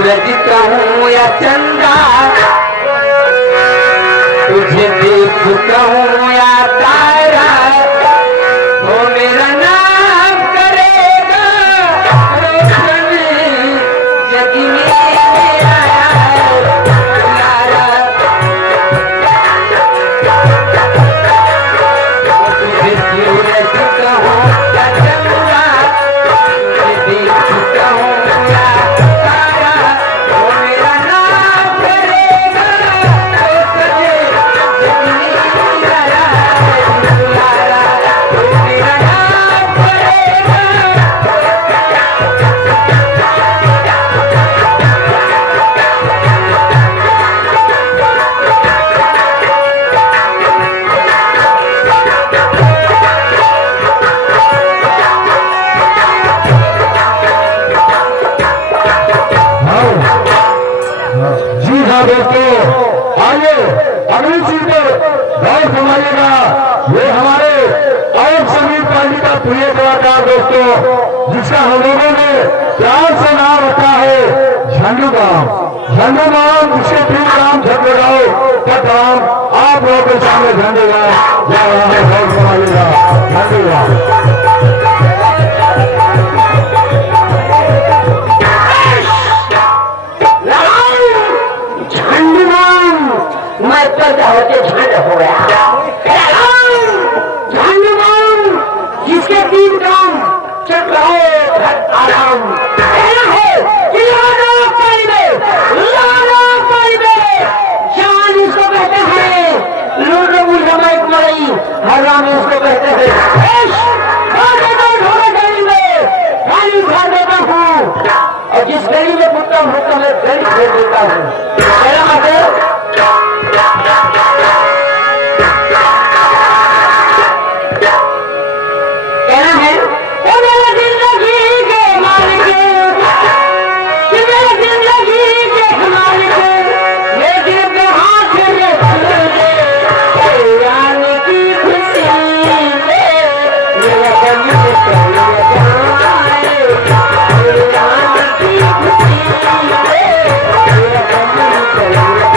सूरज कहूँ या चंदा, तुझे देख कहूँ या तारा, वो मेरा नाम करेगा रोशन जगी में आया लारा। तुझे सूरज कहूँ या चंदा, तुझे देख कहूँ या तारा, वो मेरा नाम करेगा रोशन जगी में आया लारा। वो मेरा नाम करेगा। जी हाँ दोस्तों, आइए अगली चीज पर गौर फरमाइएगा। ये हमारे और संगीत पार्टी का प्रिय कलाकार दोस्तों, जिसका हम लोगों ने प्यार से नाम रखा है झंडू राम। झंडू राम जिसके प्रिय राम झंडू राव का काम आप लोगों के सामने झंडू राम जा रहा है। गौर फरमाइएगा झंडू राम। मैं पैदा होते झंड हो गया झंडूबाम, जिसके तीन काम चल रहे आराम है कि जान इसको कहते हैं, लूटो मुझे मरई हराम इसको कहते हैं। घर देता हूँ और जिस गली में पुटता हूँ तो मैं गली छोड़ देता हूँ। मेरा मतलब कहना है वो मेरे जिंदगी के मालिक, कि मेरे जिंदगी के मालिक, ये दिल के हाथ में आने की खुशी में मेरा गम चले जाए, आने की खुशी में मेरा गम चले जाए।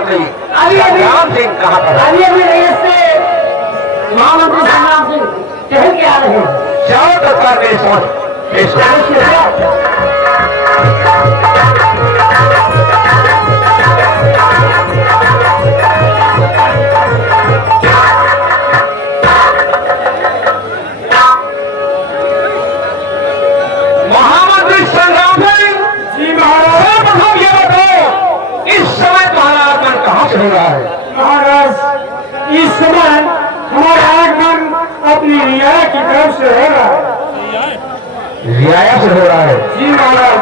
राम सिंह कहाँ पर? महामंत्री संग्राम सिंह टहल के आ रहे हैं। जाओ तत्काल पेश महामंत्री संग्राम सिंह जी महाराज, सर्वप्रथम ये बताओ इस समय तुम्हारा आगमन कहाँ से हो रहा है? महाराज इस समय हमारा आगमन अपनी रियाया की तरफ से हो रहा है। रियाया से हो रहा है? जी महाराज।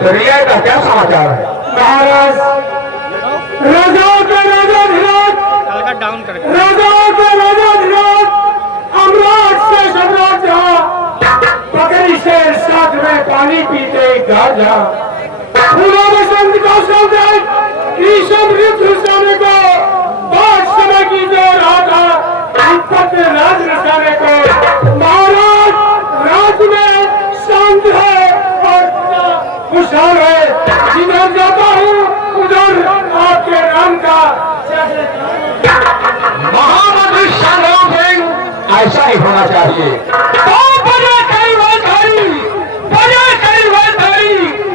तो रियाया का क्या समाचार है? महाराज राजाओं के राजा धीराज, राजाओं के राजा धीराज, सम्राट से सम्राट जहाँ राजा फूलों में संत का सौदा कृष्ण को बहुत समय की जो रहा था राज रचाने को महाराज राज में शांत है और खुशहाल है। जिधर जाता हूँ उधर आपके नाम का महामंत्री संग्राम सिंह ऐसा ही होना चाहिए।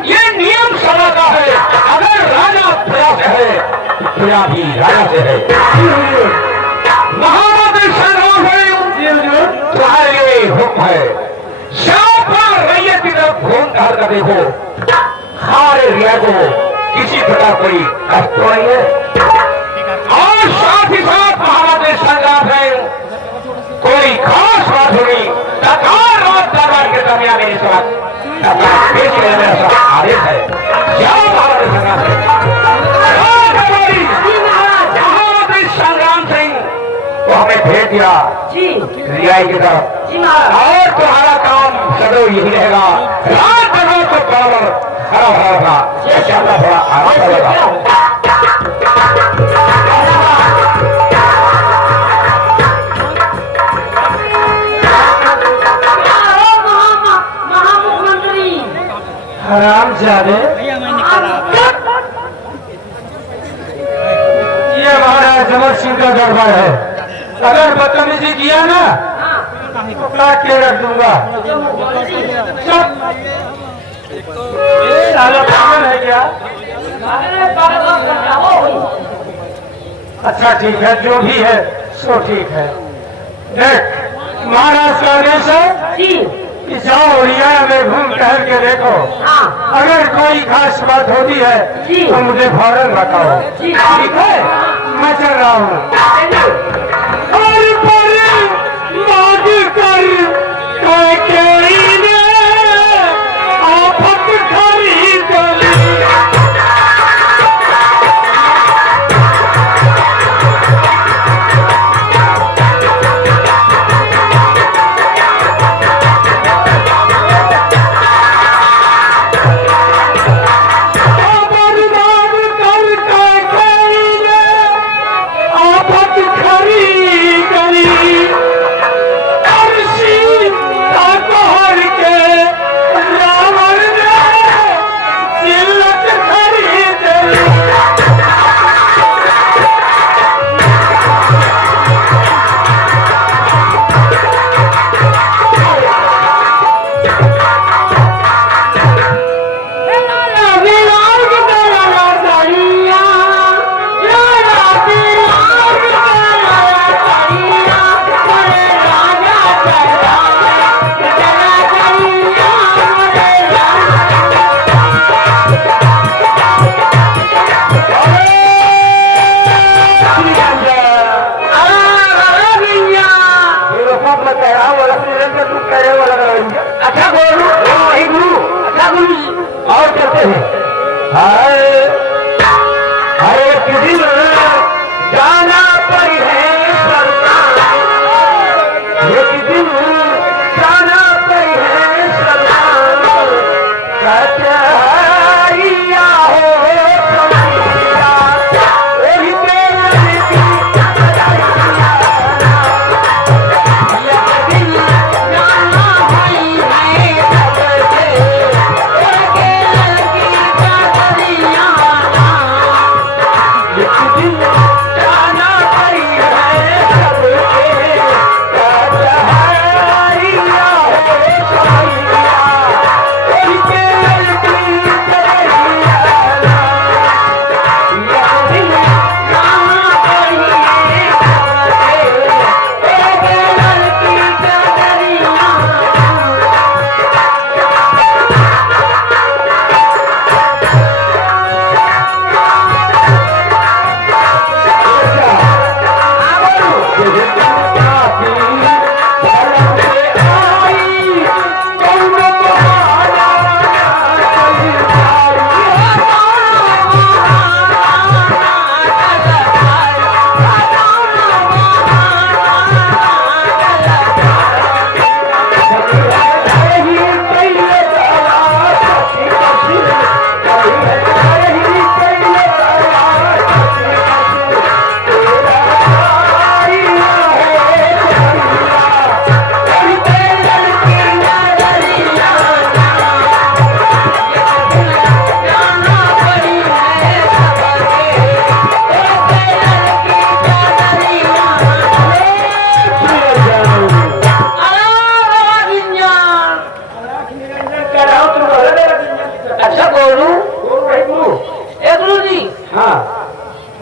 ये नियम सभा का है। अगर राजा प्रजा से है प्रजा भी राजा से है। महामंत्री संग्राम सिंह तुम्हारे लिए हुक्म है। शाम पर रैयत की तरफ घूम टहल कर देखो हमारे रिया को किसी प्रकार कोई कष्ट तो नहीं है। और साथ ही साथ महामंत्री संग्राम सिंह कोई खास बात होगी सरकार और दरबार के दरमियान मेरे साथ पेश करने में ऐसा आदेश है। क्या महामंत्री संग्राम सिंह महामंत्री संग्राम सिंह को हमें भेज दिया रियाई की तरफ और तुम्हारा काम सदैव यही रहेगा। रात भर तो बराबर खड़ा होगा। थोड़ा आराम करेगा। आराम ज्यादा ये हमारा जमर सिंह का दरबार है। अगर बदतमीजी किया ना तो काट के रख दूंगा। साला पागल है क्या? अच्छा ठीक है जो भी है सो ठीक है। देख महाराज का आदेश है कि जाओ रिया में घूम टहल के देखो। अगर कोई खास बात होती है तो मुझे फौरन बताओ। ठीक है मैं चल रहा हूँ।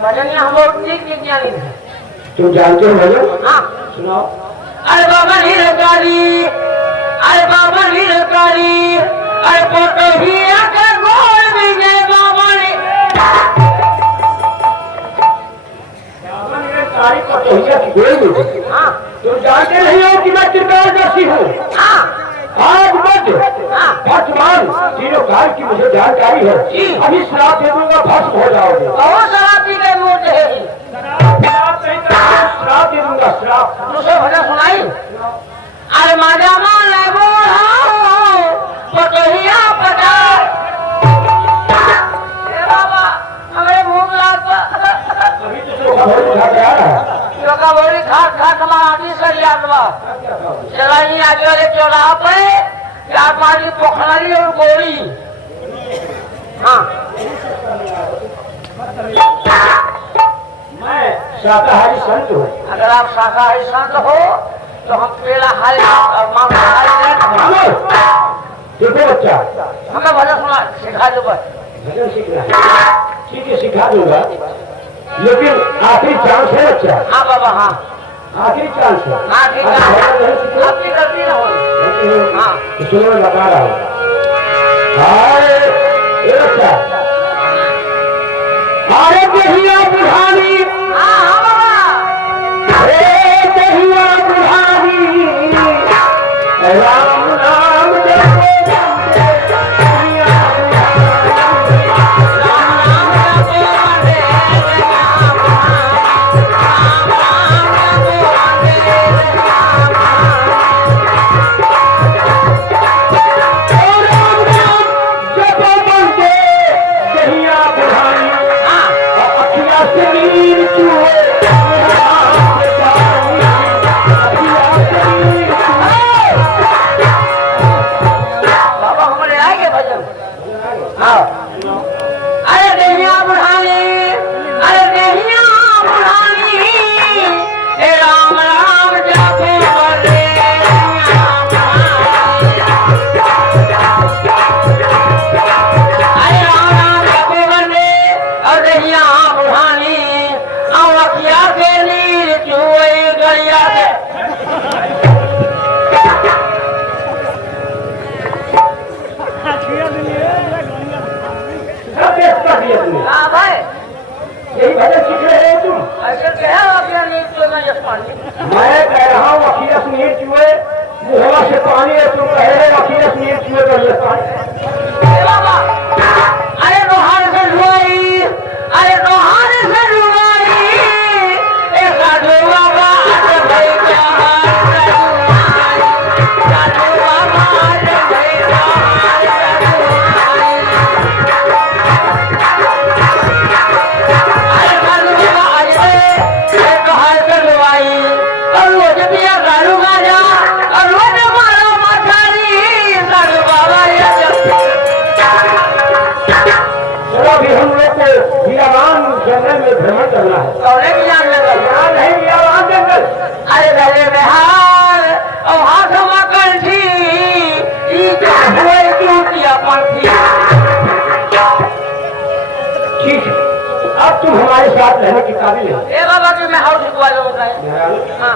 भजनिया हम लोग ठीक विज्ञानी है। तुम जानते हो भजन? हाँ सुनाओ। अरे बाबा नीलकारी, अरे बाबा नीलकारी, अरे फोटो ही आकर गोल भी गए बाबा ने। नीलकारी को तो हिया की गोल भी गई। हाँ तुम जानते नहीं हो कि मैं त्रिकालदर्शी हूँ। हाँ आज मध्य हाँ वर्तमान तीनों काल की मुझे जानकारी है। अभी श्राप दे दूंगा, भस्म हो जाओगे। बहुत शराब पी गए मोटे है। श्राप दे दूंगा, श्राप। दूसरे भजन सुनाई। अरे माजा माला बोला पटोहिया पटा। ए बाबा हमें भूख लाग। अभी तो जो खबर उठा के आ रहा है। योगा बोली खाट खाट हमारा आदमी सर याद हुआ। चला ही आगे वाले चौराहा पे चार पांच पोखरी और गोली। हाँ मैं शाकाहारी संत हूँ। अगर आप शाकाहारी संत हो तो हम पेला हाल और मांसाहारी देखो बच्चा, हमें भजन सुना सिखा दो बस। भजन सीखना है। ठीक है, सिखा दूंगा, लेकिन आखिरी चांस है बच्चा। हाँ बाबा हाँ आखिरी चांस है। हाँ ठीक आप है। भजन नहीं सीखे? आपकी गलती ना हो। हाँ तो सुनो, मैं बता रहा हूँ। ये बच्चा, अरे दहिया बुढ़ानी, हाँ हाँ बाबा। दहिया बुढ़ानी, राम नाम जपो दहिया बाबा हमारे आगे भजन। हाँ अरे देहिया बुढ़ानी, अरे देहिया बुढ़ानी, हे राम राम जपो बले अरे राम राम जपो बले और देहिया बुढ़ानी और अखिया के नीर चुए गलिया के। हाँ भाई यही भजन सीख रहे हो तुम? ऐसे कहे अखिया नीर चुए गलिया से पानी। मैं कह रहा हूँ अखीरस नीर चुए मुहवा से पानी है, तुम कह रहे हो अखीरस नीर चुए गलिया से पानी। ए बाबा अरे रोहान से रुआई, अरे रोहान से रुआई, ए साधु बाबा आज भाई क्या साधु बाबा आज भाई क्या अरे साधु बाबा आज ए कहार से रुआई और वो जब ये गालू गाजा और वो जब मारो मचारी साधु बाबा ये चलो अभी हम लोग को वीरावान जंगल में भ्रमण करना है। कौने की जान लगा यहाँ नहीं, वीरावान जंगल। अरे गले में हार और हाथों में कंठी, ई जो हुए टूटिया पंथी। ठीक है, अब तुम हमारे साथ रहने की काबिल हो। ए बाबा की मैं हाउस हुआ लोग है। हाँ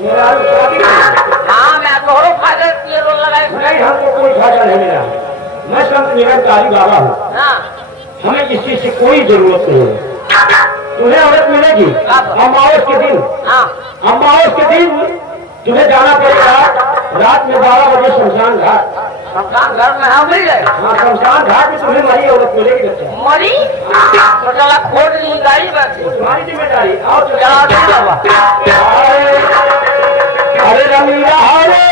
मेरा शादी नहीं। हाँ मैं तोहरो फायदे किए रोल लगाए। नहीं, हमको कोई फायदा नहीं मिला। मैं संत निरंकारी बाबा हूँ। हाँ हमें इस चीज से कोई जरूरत नहीं है। तुम्हें औरत मिलेगी अमावस के दिन। हाँ अमावस के दिन तुम्हें जाना पड़ेगा रात में 12 बजे शमशान घाट। शमशान घर में हम मिल गए। हाँ, शमशान घाट में तुम्हें मरी औरत मिलेगी बच्चा। मरी तो चला खोद ली गाड़ी बैठी। तुम्हारी जिम्मेदारी। आओ तो चला दी बाबा। अरे रमीरा रे,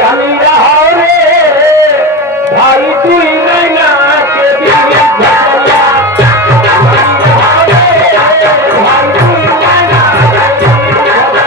रमीरा रे, भाई तू ही नैना के बीच भटकिया। भाई तू ही नैना के बीच भटकिया।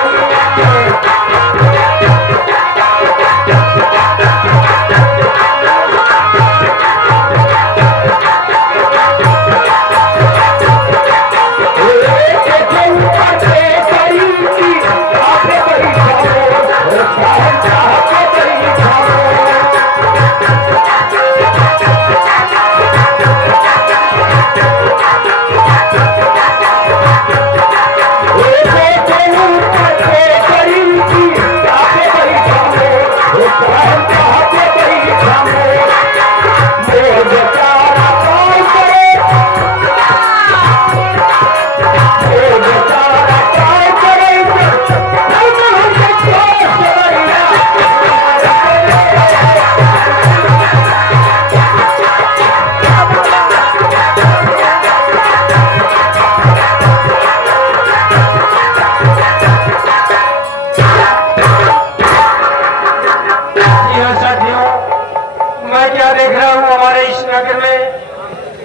हमारे इस नगर में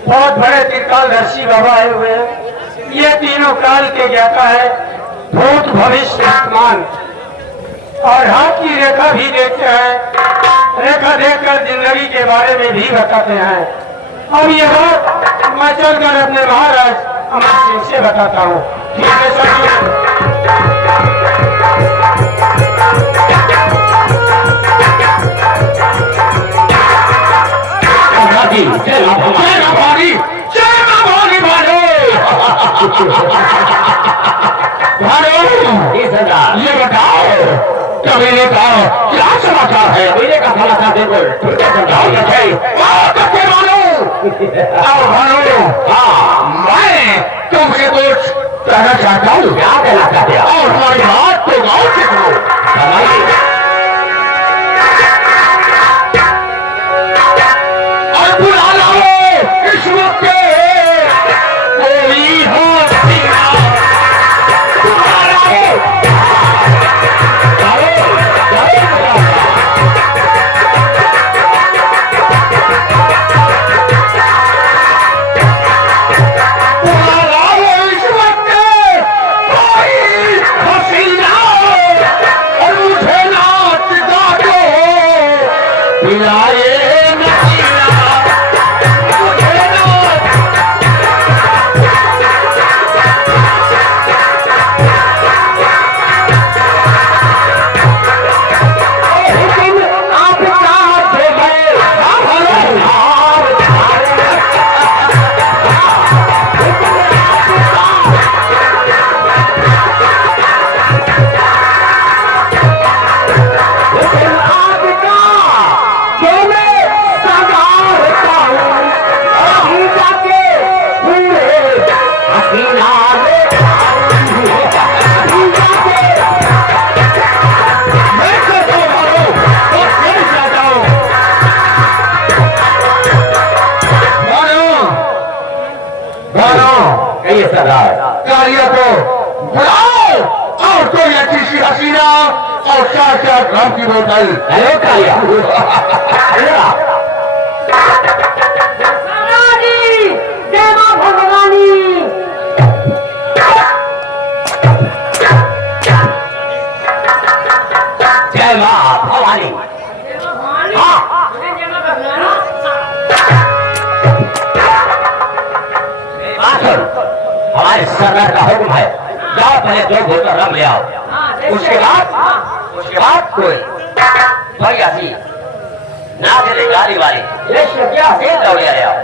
बहुत बड़े त्रिकालदर्शी बाबा आए हुए हैं। ये तीनों काल के ज्ञाता है, भूत भविष्य वर्तमान, और हाथ की रेखा भी देखते हैं। रेखा देखकर जिंदगी के बारे में भी बताते हैं। अब ये बात मैं चलकर अपने महाराज अमर सिंह से बताता हूँ। ठीक है सर। जय मां भवानी, जय मां भवानी भानु। ये बताओ कबीले का क्या समाचार है? कबीले का समाचार देखो मैं तुमसे कुछ कहना चाहता हूँ। क्या कहना चाहते हो? और हमारी बात को गौर से सुनो। और बुला लो इस वक्त कोई हो कार्य को बुलाओ और कोई अच्छी सी हसीना और 4-4 ग्राम की बोतल। हेलो कालिया। जय मां भगवानी। जय मां भवानी। हमारे सरकार का हुक्म है, जाओ पहले 2 बोतल रम ले आओ, उसके बाद कोई बढ़िया सी ना चले गाड़ी वाली क्या से दौड़े ले आओ।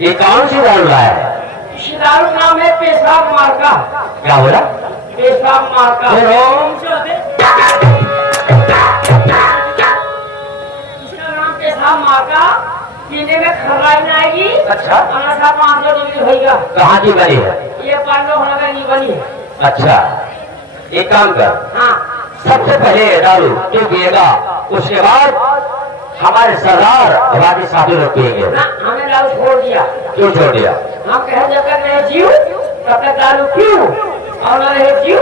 ये कौन सी दारू है? इस दारू का नाम है पेशाब मार्का। क्या बोला? पेशाब मार्का। इसका नाम पेशाब मार्का। पीने में खराबी नहीं आएगी। अच्छा। 500 डिग्री होगा। कहाँ की बनी है? ये पांडव नगर की बनी है। अच्छा, एक काम कर। हाँ। सबसे पहले दारू तू पिएगा, उसके बाद हमारे सरदार हमारे साथी लोग पिएंगे। हमने दारू छोड़ दिया। क्यों छोड़ दिया? हम कहे जब तक रहे जीव तब तक दारू पीऊ, और न रहे जीव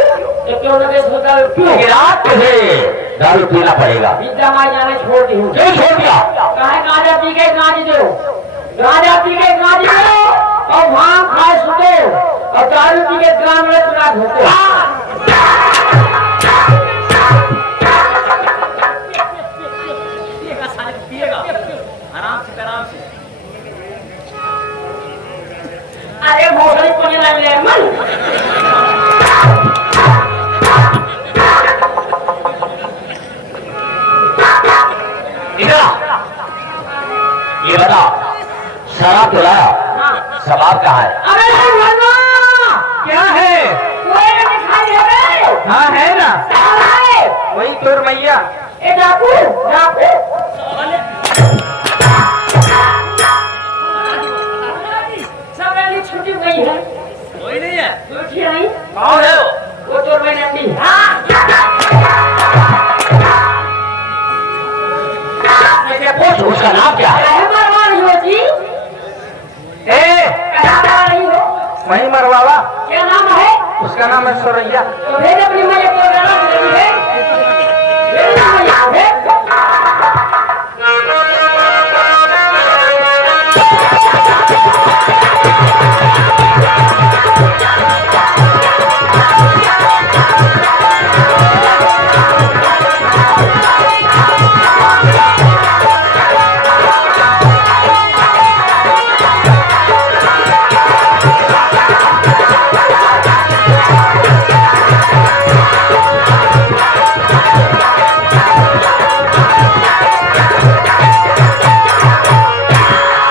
तो क्यों न रहे दारू पीऊ। रात से दारू पीना पड़ेगा। विद्या माई जाने छोड़ दी हूँ। क्यों छोड़ दिया? कहे गांजा पी के गांज दो, गांजा पी के गांज दो, और भांग खाए सुतो, और दारू पी के ग्राम में तुरा घूमो। अरे भोसड़ी पने लग रहे मन। लगता है। अरे भगवान, क्या है? कोई नहीं दिखाई दे रहे। हाँ है ना, अरे वही तोर मैया। ए डाकू, डाकू। सब रैली छुट्टी गई है। कोई नहीं है। छुट्टी नहीं। कौन है वो? वो चोर भाई नंदी। हाँ। पूछ उसका नाम क्या है? काहे मरवा रही हो जी? ए, काहे मरवा रही हो? वही मरवावा। क्या नाम है? उसका नाम है सुरैया। तो भेज अपनी मैया को गाना दे दे। भेज मैया को भेज।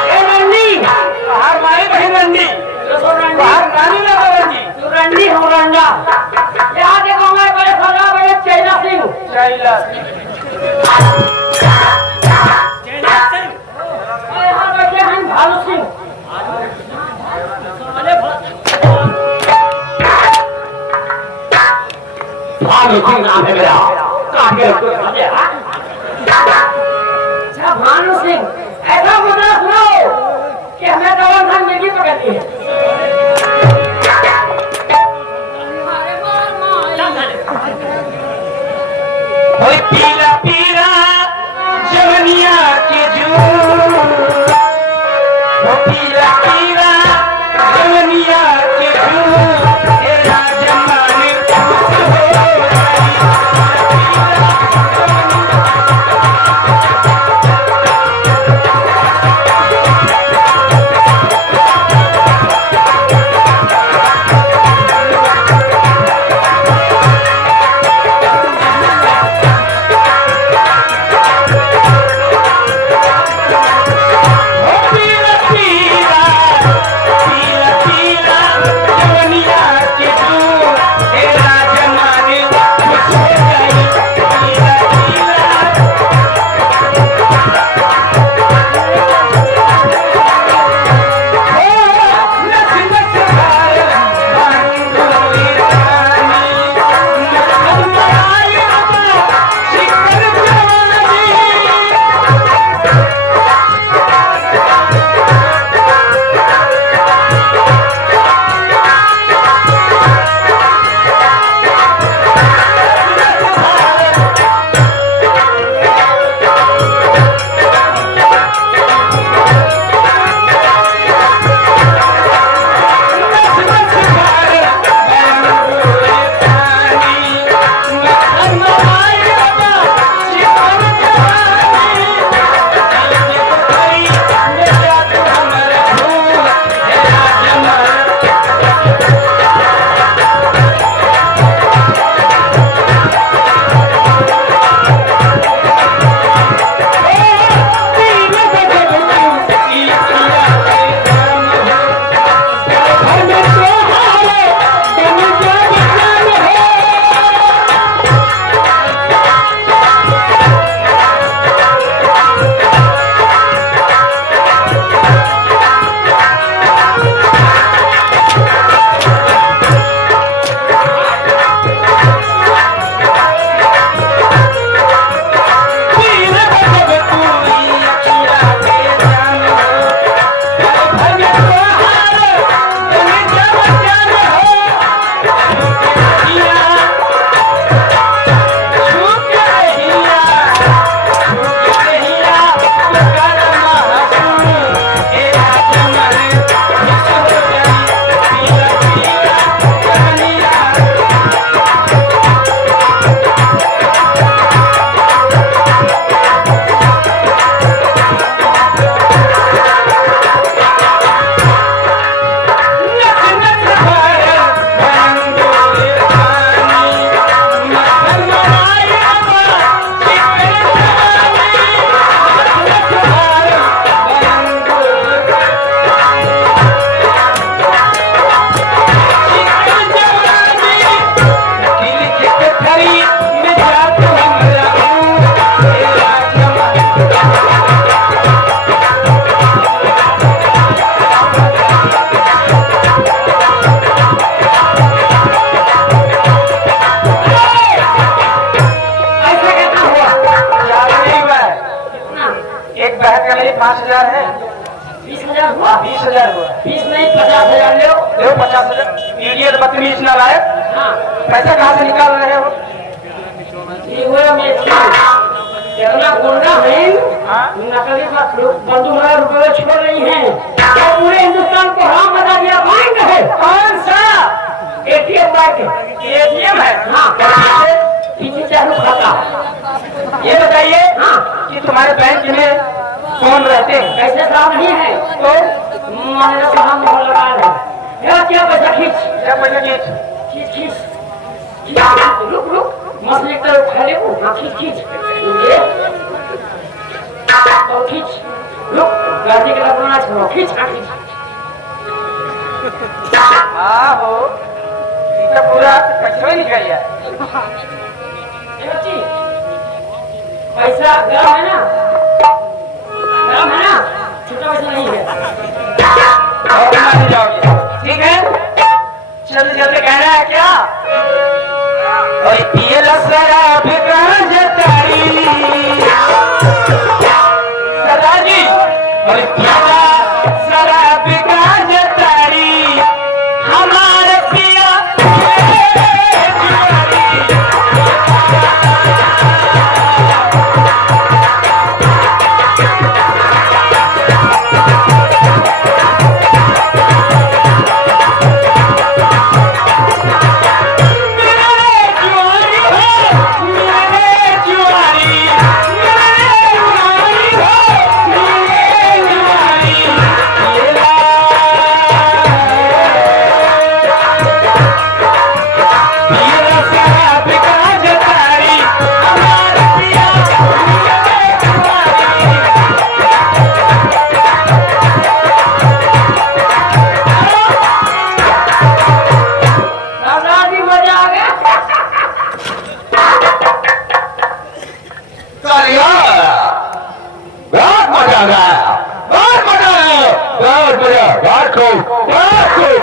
ए नंदी, बाहर मारी बहन नंदी, तो रंडी, बाहर नानी लगा नंदी। तो रंडी हो रंडा। यहाँ देखो मैं बड़े सदा बड़े चैला सिंह। चैला और यहाँ बैठे हैं भालू सिंह। भालू सिंह नाम है मेरा। काट के रखो यहाँ पे, हाँ? अच्छा भानु सिंह, ऐसा मुद्रा सुनो कि हमें दौड़ धन मिर्गी पकड़ती है। ओए पीला पीला जवनिया के जून, ओ पीला पीला जवनिया के जून, तेरा जमाने खुश हो गई। 50,000 लो। देखो 50,000 इडियट बदतमीज नालायक हाँ, पैसा कहाँ से निकाल रहे हो? ये हुआ मैं कितना गुंडा है, हाँ? नकली बंदूक वाला रुपये छोड़ रही है और पूरे हिंदुस्तान को हराम बना दिया। बैंक है कौन सा ATM बैंक, एटीएम है? हाँ पीछे चालू खाता। ये बताइए हाँ, कि तुम्हारे बैंक में कौन रहते हैं? पैसे साहब नहीं है तो मैंने कहा मोहर लगा है या क्या पैसा खींच क्या पैसा की? खींच खींच खींच, रुक रुक मछली तो खा ले वो। हाँ खींच खींच ये और खींच, रुक गाड़ी के लगना छोड़ो, खींच हाँ खींच। हाँ हो इसका पूरा पैसा ही निकल गया। ये बच्ची, पैसा गरम है ना, गरम है ना, छोटा पैसा नहीं है। और मान जाओगे ठीक है? जल्दी जल्दी कहना है क्या? और पिए शराब गांजतारी सरदार जी, और पिया शराब गांजतारी हमारे पिया सरदार जी मजा आ गया। तालियां! बहुत मजा आ गया, बहुत मजा आया, बहुत मजा, बहुत खूब, बहुत खूब।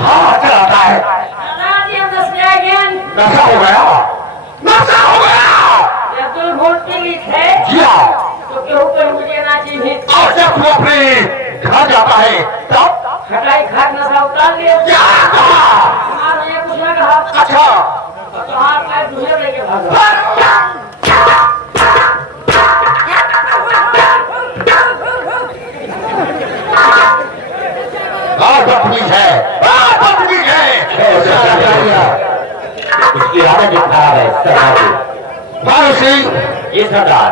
हाँ चलाता है, सरदार जी हम दस गया ज्ञान नशा हो गया, नशा हो गया। जब तुम वोट के लिए थे जिया, तो केहू पर मुझे ना चाहिए। और जब वो अपने घर जाता है तब खटाई खाट नशा उतार लिया। क्या कहा? हमारा ये कुछ ना कहा, अच्छा, तो हाथ पैर दूसरे लेके भागा। बहुत बदतमीज है, बहुत बदतमीज है। उसकी आदत ही खराब है सरदार जी। भानु सिंह, ये सरदार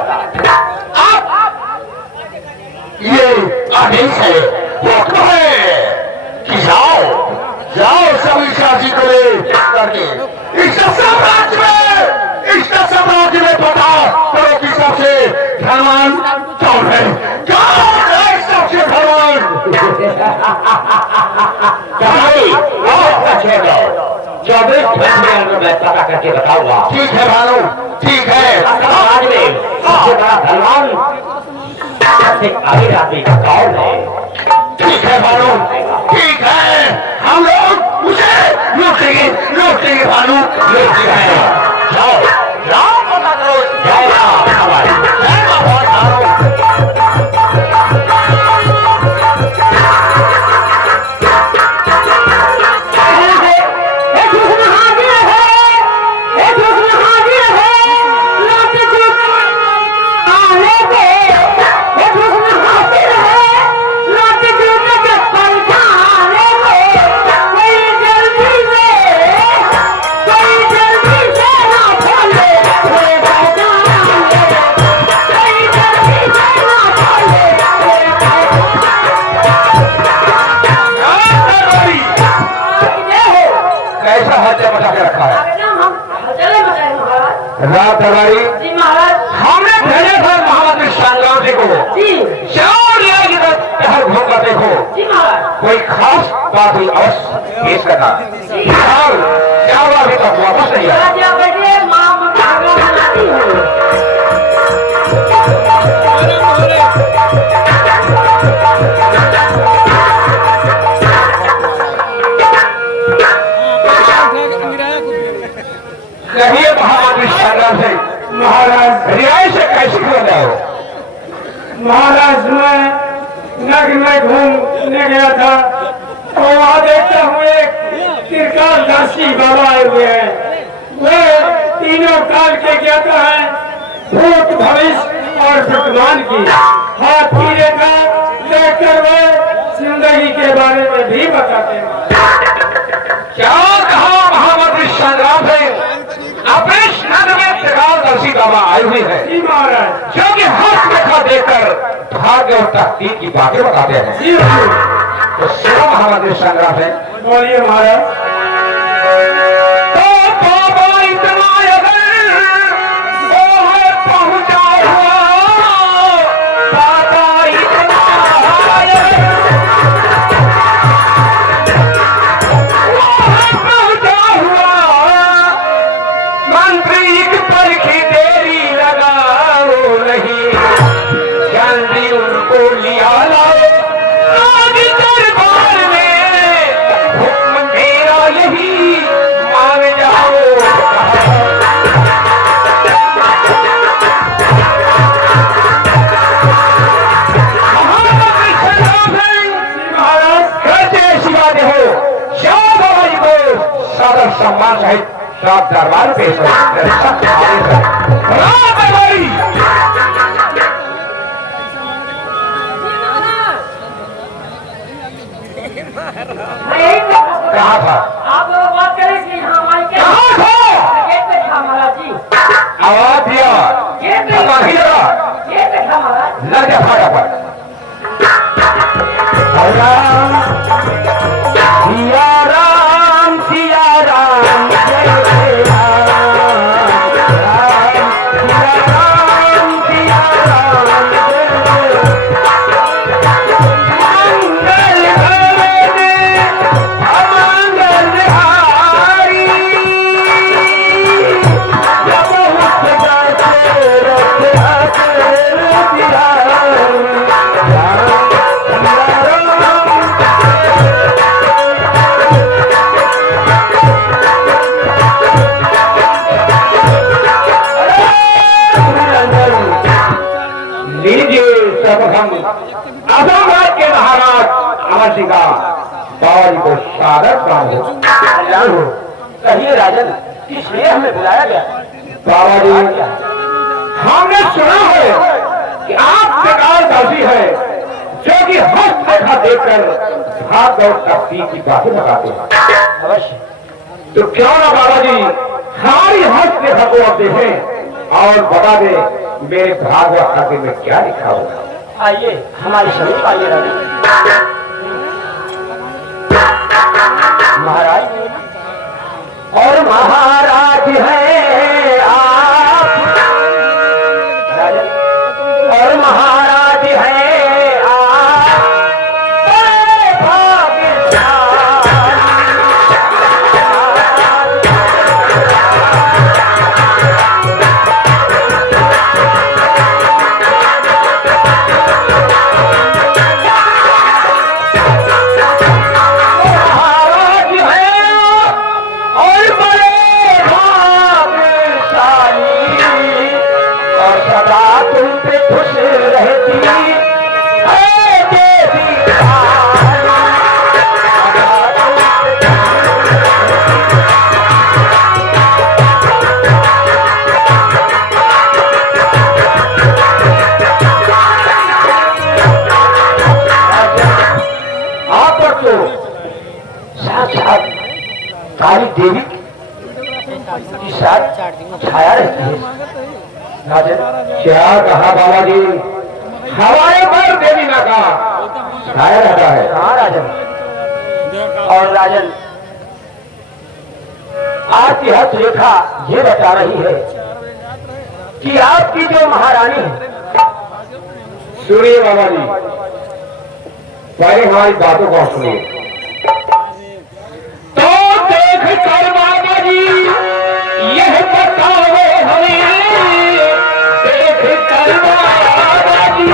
ये आदेश है, वो कहे कि जाओ, जाओ सभी शादी को ले करके इस साम्राज्य में पता करो कि सबसे धनवान कौन है, कौन है सबसे धनवान। छोड़ दो, 24 घंटे में अंदर मैं पता करके बताऊंगा। ठीक है भानु, ठीक है। समाज में सबसे बड़ा धनवान सबसे अमीर आदमी का कौन है? ठीक है भानु, ठीक है, हम लोग उसे लूटेंगे भानु, लूटेंगे। जाओ, जाओ पता करो। जय राम हमारी। जय बाबा भानु। कैसा हत्या बचा के रखा है रात दरबारी। जी महाराज हमने भेजे थे महामंत्री संग्राम जी को, जी चार लाख शहर घूम कर देखो, जी महाराज कोई खास बात हुई अवश्य पेश करना। फिलहाल क्या हुआ अभी तक वापस नहीं आया। राजा बैठे माँ मकान बनाती हूँ। कहिए महाराज। संग्राम सिंह महाराज रियायत से कैसे क्यों रहे हो? महाराज मैं नगर में घूमने गया था तो वहाँ देखता हूँ एक त्रिकालदर्शी बाबा आए हुए हैं। वे तीनों काल के ज्ञाता है, भूत भविष्य और वर्तमान की हाथ की रेखा देखकर वे जिंदगी के बारे में भी बताते हैं। क्या कहा महामंत्री संग्राम सिंह? अपने नगर में त्रिकालदर्शी बाबा आए हुए हैं जी महाराज। जो कि हस्त रेखा देखकर भाग्य और तकदीर की बातें बताते हैं। जी हुजूर। तो सुनो महामंत्री संग्राम सिंह, बोलिए महाराज। तो बाबा इतना अगर वो है पहुंचा हुआ, बाबा इतना पहुंचा हुआ, मंत्री एक पल की देरी लगाओ नहीं, जल्दी उनको लिया लाओ आज दरबार में, हुक्म मेरा यही मान जाओ। महामंत्री संग्राम सिंह महाराज कैसे ऐसी बातें हो? जाओ बाबा जी को सादर सम्मान सहित सात दरबार पेश मैं यही कह रहा था। कहा था? आप लोग बात करें इसलिए यहाँ हमारे क्या कहा था? गेट पे था महाराज जी। आवाज दिया, गेट पे खबर दिया, गेट पे था महाराज। लग जा फटाफट। सिया राम सिया राम जय जय राम, सिया राम सिया राम जय जय मंगल भवन अमंगल हारी, जब सदा से रख अकर बिहारी, लीजिए सब हम आजमगढ़ के महाराज अमर सिंह का बाबा जी को सादर प्रणाम हो। कल्याण हो। कहिए राजन, किस लिए हमें बुलाया गया? बाबा जी, हमने सुना है कि आप त्रिकालदर्शी है, जो कि हस्त रेखा देखकर भाग्य और तकदीर की बातें बताते हैं। अवश्य। तो क्यों ना बाबा जी हमारी हस्त रेखा को आप देखें और बता दें मेरे भाग्य और तकदीर में क्या लिखा होगा। आइए हमारी समीप आइए राजा। महाराज और महाराज हैं आप, राजन और महाराज हैं आप, बड़े भाग्यशाली। महाराज हैं और बड़े भाग्यशाली, और सदा तुम पे खुश रहती है देवी काली। सदा तुम पे आप पर तो साक्षात काली देवी की साथ छाया रहती है। राजन क्या कहा बाबा जी? हवाए पर देवी ना कहा छाया रहता है। हाँ राजन। और राजन आपकी हस्त रेखा ये बता रही है कि आपकी जो महारानी है, सुनिए बाबा जी, पहले हमारी बातों को सुनिए। तो देख कर बाबा जी यह बताओ हमें, देख कर बाबा जी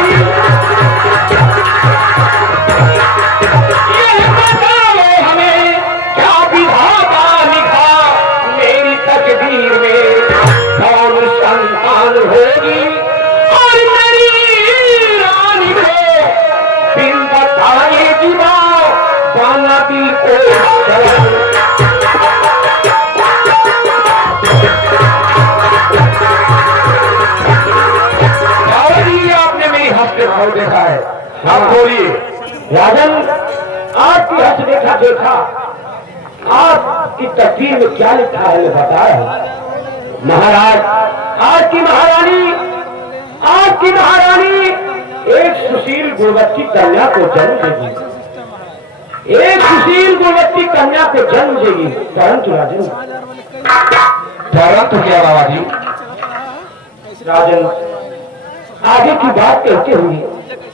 यह बताओ हमें, क्या विधाता लिखा मेरी तकदीर में, जान होगी और मेरी रानी को बिन बताए जीवा पाना दिल को आपने मेरी हंसते भाव देखा है, आप बोलिए राजन, आपकी हंस देखा आपकी तस्वीर में क्या लिखा है बताया महाराज। आपकी महारानी एक सुशील गुणवत्ती कन्या को जन्म देगी, परंतु राजन, परंतु क्या बाबा जी? राजन, आगे की बात कहते हुए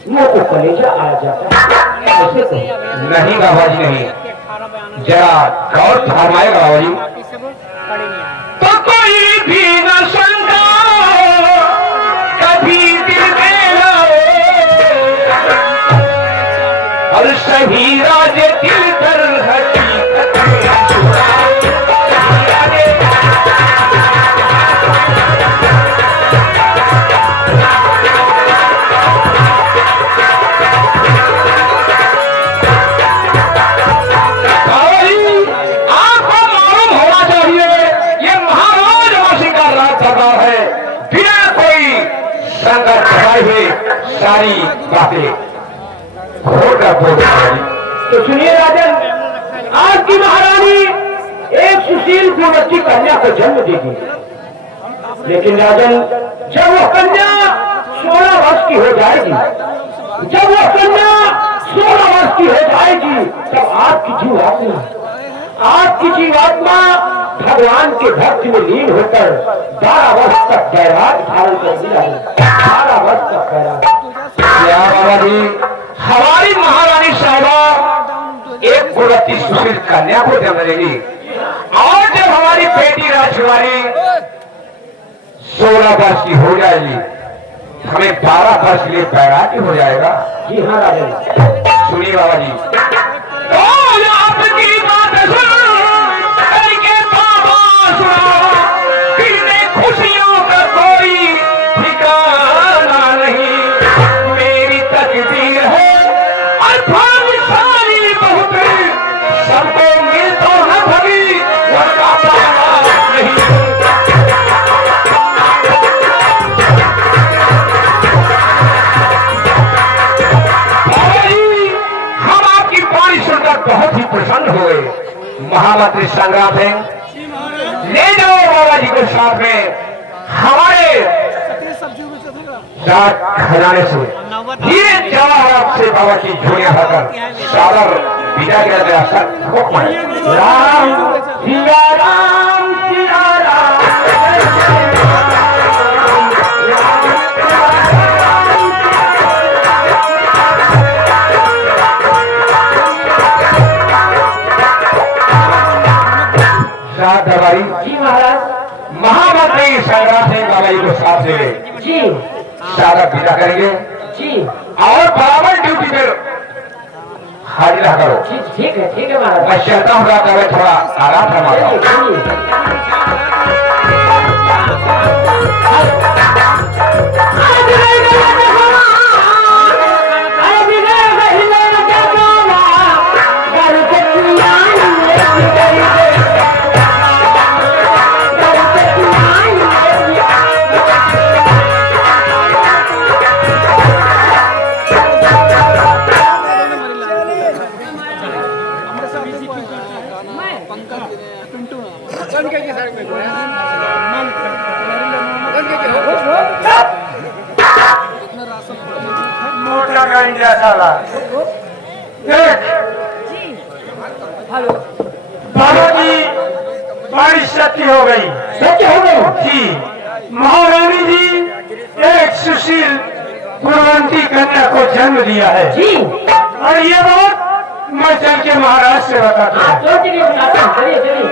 मुंह को कलेजा आ जाता है, ऐसे तो नहीं बाबा जी नहीं, जरा गौर फरमाएगा बाबा जी। तो कोई भी न शंका कभी दिल में लाओ और सही राज दिल पर हकीकत सारी बातें तो सुनिए राजन, आपकी महारानी एक सुशील गुणवत्ती कन्या को जन्म देगी, लेकिन राजन जब वो कन्या 16 वर्ष की हो जाएगी, तब आपकी जीवात्मा भगवान के भक्ति में लीन होकर 12 वर्ष तक बैराग धारण कर दिया है। 12 वर्ष तक बैराग। क्या बाबा जी, हमारी महारानी साहिबा एक गुणवत्ती सुशील कन्या को जन्म देगी और जब हमारी बेटी राजकुमारी 16 वर्ष की हो जाएगी, हमें 12 वर्ष के लिए बैराग हो जाएगा। जी हाँ राजन, सुनिए बाबा जी, तो आपकी बात करके बाबा सुनो, दिल में खुशियों का कोई ठिकाना नहीं, मेरी तकदीर है और भाग्यशाली बहुत, सबको मिल तो है भगी वरना पाना नहीं। बहुत ही प्रसन्न हुए। महामंत्री संग्राम सिंह ले जाओ बाबा जी को साथ में, हमारे खजाने से ये जवाहरात से बाबा की झोलियां भरकर सादर विदा किया गया। राम सिया राम सिया राम, दवाई जी महाराज, महामंत्री संग्राम सिंह बाबा जी को साथ ले जी सादा विदा करेंगे जी, और बराबर ड्यूटी पर हाजिर करो। जी ठीक है महाराज। मैं चाहता हूँ रात में थोड़ा आराम करवाता हूँ। मोटा का इंडिया साला देख, हेलो बाबा जी बड़ी सत्य हो गई जी। महारानी जी एक सुशील गुणवंती कन्या को जन्म दिया है जी, और ये बात मैं चल के महाराज से बताता हूँ। आप सोच नहीं बताते, चलिए